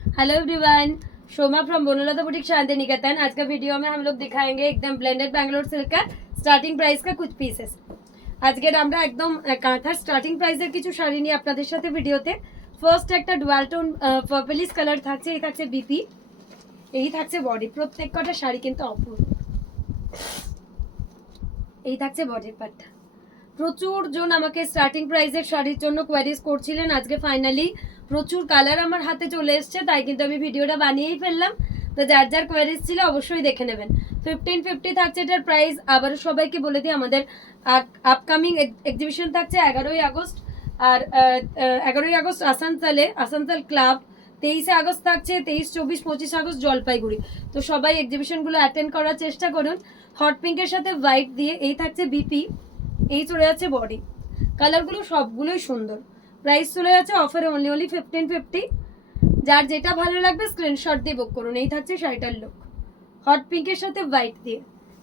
Hello everyone, Shoma from Bonolata boutique Shanti Niketan. आज का video में हम लोग दिखाएंगे एकदम ब्लेंडेड बैंगलोर सिल्क का স্টার্টিং প্রাইস का कुछ পিসেস। আজকের আমরা একদম কাঁথার স্টার্টিং প্রাইসের কিছু শাড়ি নিয়ে আপনাদের সাথে ভিডিওতে। ফার্স্ট একটা ডুয়াল টোন পার্পলিশ কালার থাকছে, এই থাকছে বিপি, এই থাকছে বডি। প্রত্যেক কটা শাড়ি কিন্তু অপূর্ব। এই থাকছে বডির পার্টটা। প্রচুর জন আমাকে স্টার্টিং প্রাইসের শাড়ির জন্য কোয়ারিজ করছিলেন। আজকে ফাইনালি প্রচুর কালার আমার হাতে চলে এসছে, তাই কিন্তু আমি ভিডিওটা বানিয়েই ফেললাম। তো যার যার কোয়ারিজ ছিল অবশ্যই দেখে নেবেন। 1550 থাকছে এটার প্রাইস। আবারও সবাইকে বলে দিই, আমাদের আপকামিং এক্সিবিশন থাকছে 11ই আগস্ট। আর 11ই আগস্ট আসানসোল ক্লাব, 23 আগস্ট থাকছে, 23, 24, 25 আগস্ট জলপাইগুড়ি। তো সবাই এক্সিবিশনগুলো অ্যাটেন্ড করার চেষ্টা করুন। হট পিঙ্কের সাথে হোয়াইট দিয়ে এই থাকছে বিপি, এই চলে যাচ্ছে বডি। কালারগুলো সবগুলোই সুন্দর। প্রাইস চলে যাচ্ছে অফারে অনলি 1550। যার যেটা ভালো লাগবে স্ক্রিনশট দিয়ে বুক করুন। এই থাকছে শাড়িটার লুক, হট পিঙ্কের সাথে হোয়াইট দিয়ে।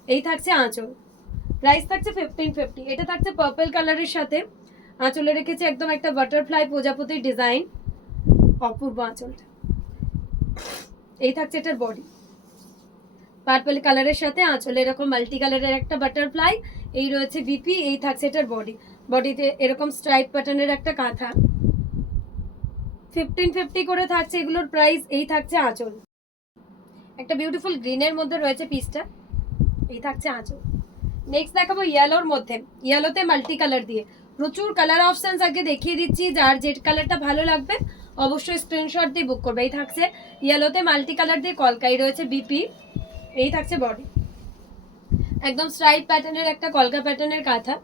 এই থাকছে আঁচল, প্রাইস থাকছে 1550। এটা থাকছে পার্পল কালারের সাথে, আঁচলে রেখেছে একদম একটা বাটারফ্লাই প্রজাপতির ডিজাইন, অপূর্ব আঁচলটা। এই থাকছে এটার বডি, পার্পল কালারের সাথে আঁচলে এরকম মাল্টি কালারের একটা বাটারফ্লাই। এই রয়েছে বিপি, এই থাকছে এটার বডি। বডিতে এরকম স্ট্রাইপ প্যাটার্নের একটা কাঁথা। 1550 করে থাকছে এগুলোর প্রাইস। এই থাকছে আঁচল, একটা বিউটিফুল গ্রিনের মধ্যে রয়েছে পিসটা। এই থাকছে আঁচল। নেক্সট দেখাবো ইয়েলোর মধ্যে, ইয়েলোতে মাল্টি কালার দিয়ে। প্রচুর কালার অপশনস আগে দেখিয়ে দিচ্ছি, যার যে কালারটা ভালো লাগবে অবশ্যই স্ক্রিনশট দিয়ে বুক করবে। এই থাকছে ইয়েলোতে মাল্টি কালার দিয়ে কলকাই রয়েছে বিপি। এই থাকছে বডি, একদম স্ট্রাইপ প্যাটার্নের একটা কলকা প্যাটার্নের কাঁথা।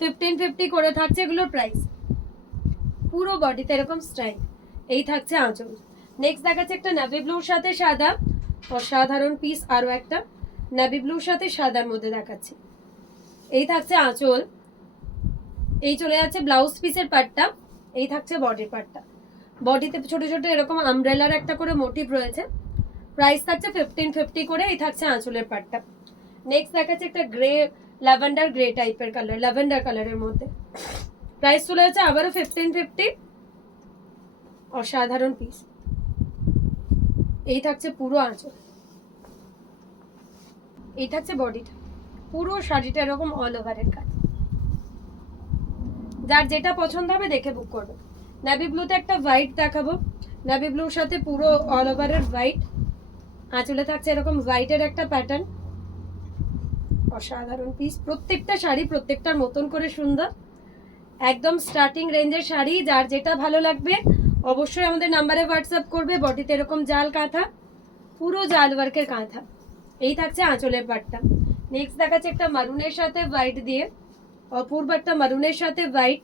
1550 করে থাকছে এগুলোর প্রাইস। পুরো বডিতে এরকম স্ট্রাইপ। এই থাকছে আঁচল। নেক্সট দেখাচ্ছে একটা নেভি ব্লুর সাথে সাদা, অসাধারণ পিস। আরও একটা নেভি ব্লুর সাথে সাদার মধ্যে দেখাচ্ছি। এই থাকছে আঁচল, এই চলে যাচ্ছে ব্লাউজ পিসের পার্টটা। এই থাকছে বডির পার্টটা। বডিতে ছোট ছোট এরকম আমব্রেলার একটা করে মোটিভ রয়েছে। প্রাইস থাকছে 1550 করে। এই থাকছে আঁচলের পার্টটা। নেক্সট দেখাচ্ছে একটা গ্রে, ল্যাভেন্ডার গ্রে টাইপের কালার, ল্যাভেন্ডার কালারের মধ্যে। প্রাইস চলে যাচ্ছে আবারও 1550। অসাধারণ পিস। এই থাকছে পুরো আঁচল, এই থাকছে বডিটা। পুরো শাড়িটা এরকম অল ওভারের কাজ। যার যেটা পছন্দ হবে দেখে বুক করবে। নেভি ব্লুতে একটা হোয়াইট দেখাবো, নেভি ব্লুর সাথে পুরো অল ওভারের হোয়াইট। আঁচলে থাকছে এরকম হোয়াইটের একটা প্যাটার্ন। অসাধারণ পিস। প্রত্যেকটা শাড়ি প্রত্যেকটার মতন করে সুন্দর। একদম স্টার্টিং রেঞ্জের শাড়ি। যার যেটা ভালো লাগবে অবশ্যই আমাদের নাম্বারে হোয়াটসঅ্যাপ করবে। বডিতে এরকম জাল কাঁথা, পুরো জাল ওয়ার্কের কাঁথা। এই থাকছে আঁচলের পাটটা। নেক্সট দেখাচ্ছে একটা মারুনের সাথে হোয়াইট দিয়ে, অপূর্ব একটা মারুনের সাথে হোয়াইট।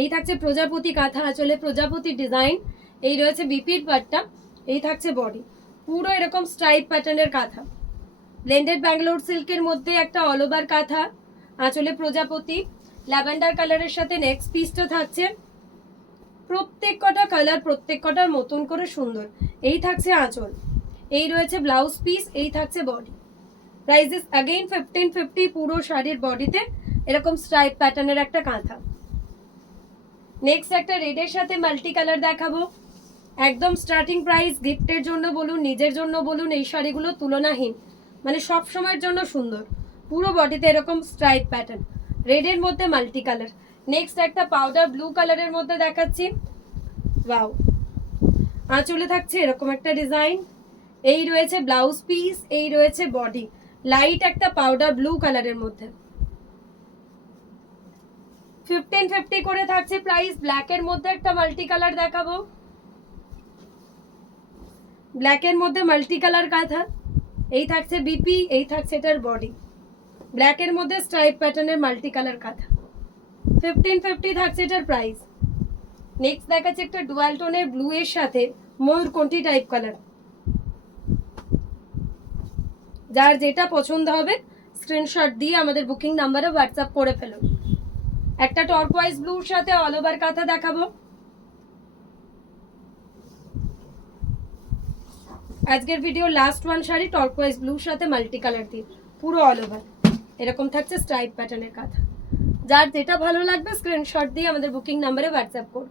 এই থাকছে প্রজাপতি কাঁথা, আঁচলে প্রজাপতি ডিজাইন। এই রয়েছে বিপির পাটটা। এই থাকছে বডি, পুরো এরকম স্ট্রাইপ প্যাটার্নের কাঁথা। ব্লেন্ডেড ব্যাঙ্গালোর সিল্কের মধ্যে একটা অল ওভার কাঁথা, আঁচলে প্রজাপতি, ল্যাভেন্ডার কালারের সাথে নেক্সট পিসটা থাকছে। প্রত্যেক কটা কালার প্রত্যেক কটার মতন করে সুন্দর। এই থাকছে আঁচল, এই রয়েছে ব্লাউজ পিস, এই থাকছে বডি। Prices again 1550। পুরো শাড়ির বডিতে এরকম স্ট্রাইপ প্যাটার্নের একটা কাঁথা। নেক্সট একটা রেডের সাথে মাল্টি কালার দেখাবো। একদম স্টার্টিং প্রাইস। গিফটের জন্য বলুন, নিজের জন্য বলুন, এই শাড়িগুলো তুলনাহীন, মানে সব সময়ের জন্য সুন্দর। পুরো বডিতে এরকম স্ট্রাইপ প্যাটার্ন, রেডের মধ্যে মাল্টি কালার। নেক্সট একটা পাউডার ব্লু কালারের মধ্যে দেখাচ্ছি। ওয়াও, আঁচলে থাকছে এরকম একটা ডিজাইন। এই রয়েছে ব্লাউজ পিস, এই রয়েছে বডি। লাইট একটা পাউডার ব্লু কালারের মধ্যে। 1550 করে থাকছে প্রাইস। ব্ল্যাকের মধ্যে একটা মাল্টি কালার দেখাবো, ব্ল্যাকের মধ্যে মাল্টি কালার কাঁথা। এই থাকছে বিপি, এই থাকছে এটার বডি। ব্ল্যাকের মধ্যে স্ট্রাইপ প্যাটার্নের মাল্টি কালার কাঁথা। 1550 থাকছে এটার প্রাইস। নেক্সট দেখাচ্ছে একটা ডুয়াল টোনের ব্লু এর সাথে ময়ূরকণ্ঠী টাইপ কালার। যার যেটা পছন্দ হবে স্ক্রিনশট দিয়ে আমাদের বুকিং নাম্বারে হোয়াটসঅ্যাপ করে ফেলুন। একটা টর্কোয়াইজ ব্লুর সাথে অল ওভার কাঁথা দেখাবো। আজকের ভিডিও লাস্ট ওয়ান শাড়ি টর্কোয়াইজ ব্লুর সাথে মাল্টি কালার দিয়ে পুরো অল ওভার এরকম থাকছে স্ট্রাইপ প্যাটার্নের কাঁথা। যার যেটা ভালো লাগবে স্ক্রিনশট দিয়ে আমাদের বুকিং নাম্বারে হোয়াটসঅ্যাপ করুন।